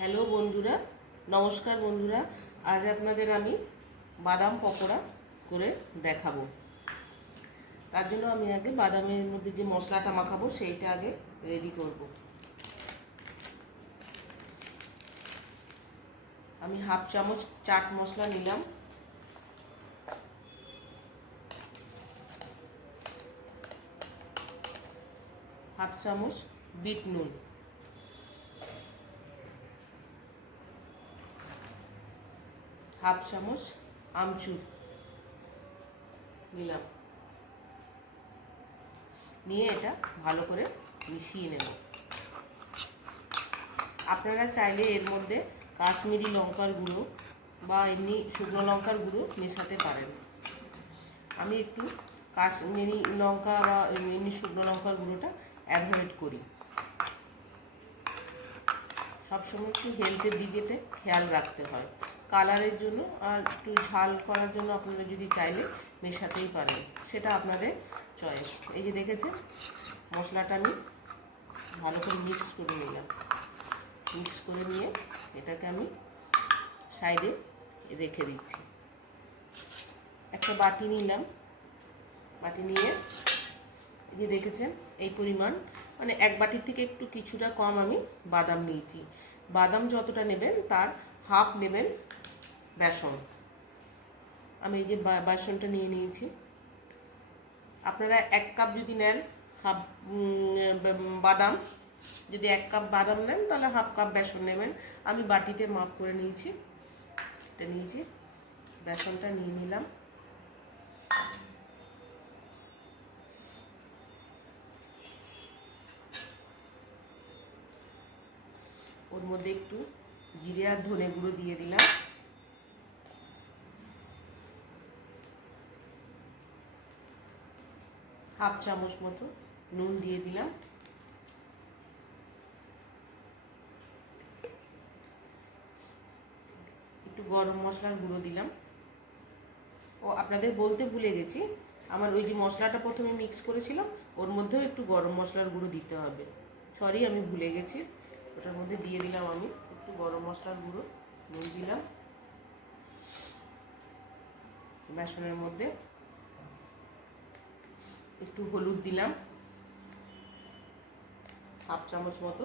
Hello বন্ধুরা, নমস্কার বন্ধুরা। আজ আপনাদের আমি বাদাম পকোড়া করে দেখাবো। তার জন্য আমি আগে বাদামের মধ্যে যে মশলাটা মাখাবো সেইটা আগে রেডি করব। আমি হাফ চামচ চাট মশলা নিলাম, হাফ চামচ বিট নুন, হাফ চামচ আমচুর নিলাম, নিয়ে এটা ভালো করে মিশিয়ে নেব। আপনারা চাইলে এর মধ্যে কাশ্মীরি লঙ্কার গুঁড়ো বা এমনি শুকনো লঙ্কার গুঁড়ো মেশাতে পারেন। আমি একটু কাশ্মীরি লঙ্কা বা এমনি শুকনো লঙ্কার গুঁড়োটা অ্যাভয়েড করি। সবসময় একটু হেলথের দিকেতে খেয়াল রাখতে হয়। কালারের জন্য আর একটু ঝাল করার জন্য আপনারা যদি চাইলে মেশাতেই পারেন, সেটা আপনাদের চয়েস। এই যে দেখেছেন, মশলাটা আমি ভালো করে মিক্স করে নিলাম। মিক্স করে নিয়ে এটাকে আমি সাইডে রেখে দিচ্ছি। একটা বাটি নিলাম, বাটি নিয়ে এই যে দেখেছেন এই পরিমাণ, মানে এক বাটির থেকে একটু কিছুটা কম আমি বাদাম নিয়েছি। বাদাম যতটা নেবেন তার হাফ নেবেন বেসন। আমি এই যে বেসনটা নিয়ে নিয়েছি। আপনারা 1 কাপ যদি নেন, হাফ বাদাম, যদি 1 কাপ বাদাম নেন তাহলে হাফ কাপ বেসন নেবেন। আমি বাটিতে মাপ করে নিয়েছি, এটা নিয়েছি। বেসনটা নিয়ে নিলাম। ওর মধ্যে একটু জিরে আর ধনে গুঁড়ো দিয়ে দিলাম। হাফ চামচ মতো নুন দিয়ে দিলাম। একটু গরম মশলার গুঁড়ো দিলাম। ও আপনাদের বলতে ভুলে গেছি, আমার ওই যে মশলাটা প্রথমে মিক্স করেছিলাম ওর মধ্যেও একটু গরম মশলার গুঁড়ো দিতে হবে। সরি, আমি ভুলে গেছি। ওটার মধ্যে দিয়ে দিলাম আমি একটু গরম মশলার গুঁড়ো, নুন দিলাম। বেসনের মধ্যে একটু হলুদ দিলাম, হাফ চামচ মতো।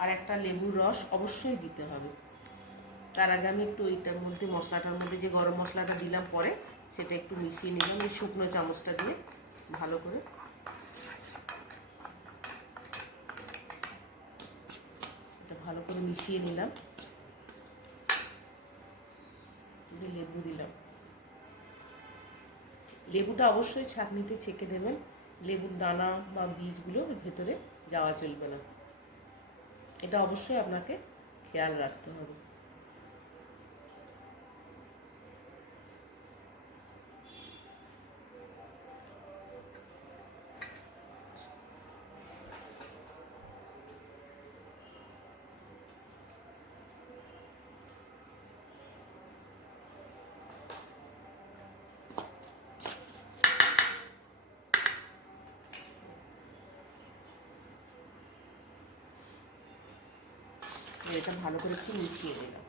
আর একটা লেবুর রস অবশ্যই দিতে হবে। তার আগে আমি একটু ওইটার মধ্যে মশলাটার মধ্যে যে গরম মশলাটা দিলাম পরে, সেটা একটু মিশিয়ে নিলাম এই শুকনো চামচটা দিয়ে ভালো করে। এটা ভালো করে মিশিয়ে নিলাম। লেবু দিলাম। লেবুটা অবশ্যই ছাঁকনিতে ছেঁকে দেবেন। লেবুর দানা বা বীজগুলো ভেতরে যাওয়া চলবে না, এটা অবশ্যই আপনাকে খেয়াল রাখতে হবে। এটা ভালো করে একটু মিশিয়ে দিলাম।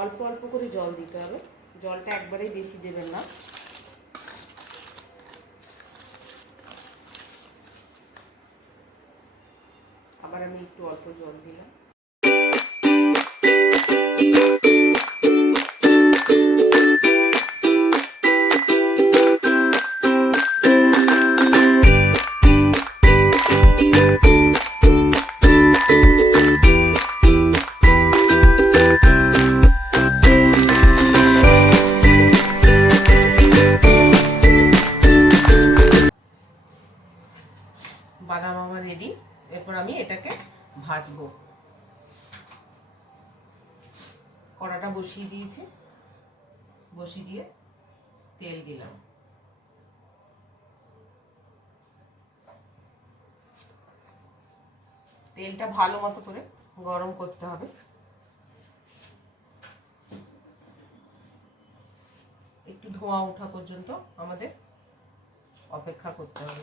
অল্প অল্প করে জল দিতে হবে, জলটা একবারেই বেশি দেবেন না। আবার আমি একটু অল্প জল দিলাম। বাদাম আমার রেডি। এরপর আমি এটাকে ভাজবো। কড়াটা বসিয়ে দিয়েছি, বসিয়ে দিয়ে তেল দিলাম। তেলটা ভালো মতো করে গরম করতে হবে। একটু ধোঁয়া ওঠা পর্যন্ত আমাদের অপেক্ষা করতে হবে।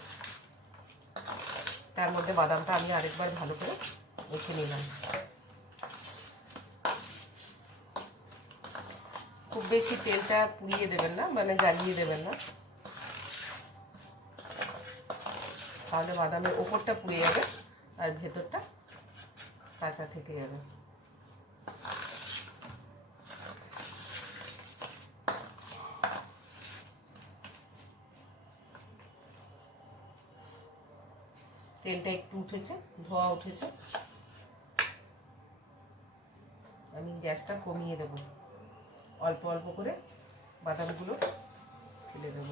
তার মধ্যে বাদামটা আমি আরেকবার ভালো করে মেখে নিলাম। খুব বেশি তেলটা পুড়িয়ে দেবেন না, মানে জ্বালিয়ে দেবেন না, তাহলে বাদামের ওপরটা পুড়ে যাবে আর ভেতরটা কাঁচা থেকে যাবে। তেলটা একটু উঠেছে, ধোয়া উঠেছে, আমি গ্যাসটা কমিয়ে দেব। অল্প অল্প করে বাদামগুলো ফেলে দেব।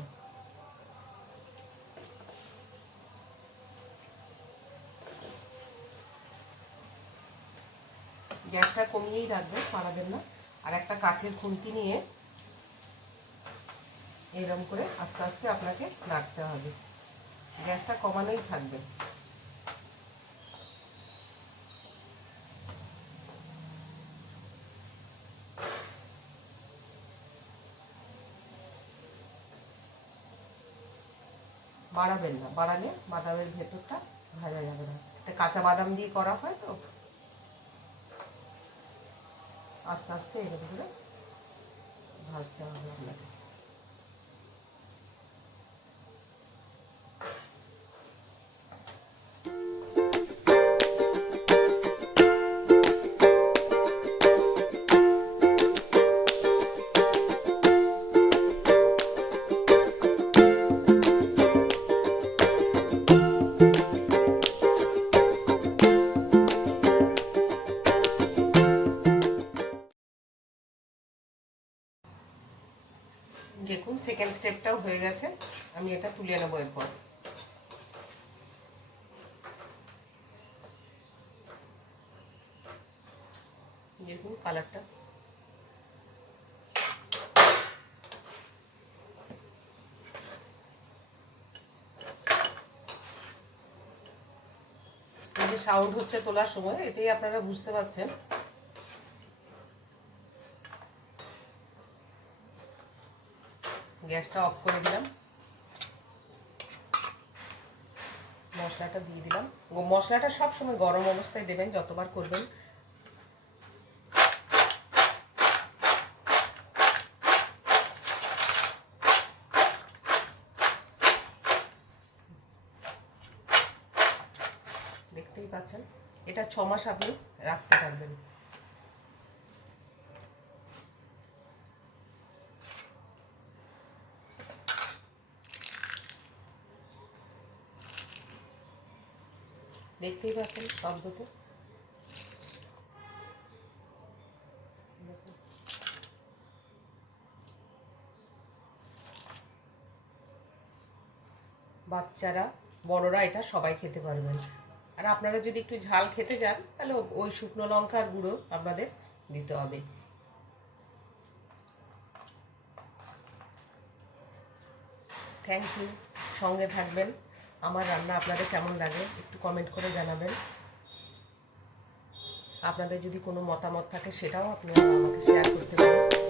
গ্যাসটা কমিয়েই রাখবেন, বাড়াবেন না। আর একটা কাঠের খুন্তি নিয়ে এরকম করে আস্তে আস্তে আপনাকে নাড়তে হবে। গ্যাসটা কমানোই থাকবে। বাড়াবেন না, বাড়ালে বাদামের ভেতরটা ভাজা যাবে না। এটা কাঁচা বাদাম দিয়ে করা হয় তো, আস্তে আস্তে এরকম করে ভাজতে হবে আপনাকে। দেখুন সেকেন্ড স্টেপটাও হয়ে গেছে, আমি এটা তুলে নেবো এরপর। দেখুন কালারটা, এই যে সাউন্ড হচ্ছে তোলার সময়, এতেই আপনারা বুঝতে পারছেন। গ্যাসটা অফ করে দিলাম, মশলাটা দিয়ে দিলাম। মশলাটা সবসময় গরম অবস্থায় দেবেন, যতবার করবেন। দেখতেই পাচ্ছেন, এটা 6 মাস আপনি রাখতে পারবেন। দেখতেই পাচ্ছেন শব্দতে। বাচ্চারা বড়রা এটা সবাই খেতে পারবেন। আর আপনারা যদি একটু ঝাল খেতে চান তাহলে ওই শুকনো লঙ্কার গুঁড়ো আপনাদের দিতে হবে। থ্যাংক ইউ, সঙ্গে থাকবেন। আমার রান্না আপনাদের কেমন লাগে একটু কমেন্ট করে জানাবেন। আপনাদের যদি কোনো মতামত থাকে সেটাও আপনারা আমাকে শেয়ার করতে পারেন।